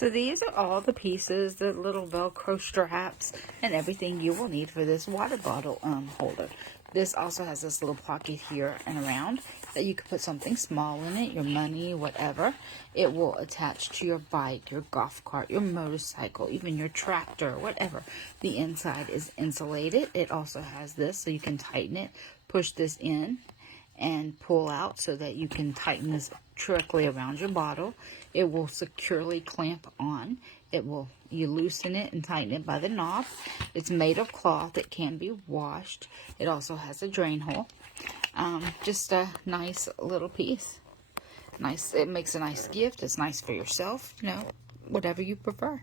So these are all the pieces, the little Velcro straps, and everything you will need for this water bottle holder. This also has this little pocket here and around that you can put something small in it, your money, whatever. It will attach to your bike, your golf cart, your motorcycle, even your tractor, whatever. The inside is insulated. It also has this so you can tighten it, push this in, and pull out so that you can tighten this directly around your bottle. It will securely clamp on. You loosen it and tighten it by the knob. It's made of cloth. It can be washed. It also has a drain hole. Just a nice little piece. Nice. It makes a nice gift. It's nice for yourself, whatever you prefer.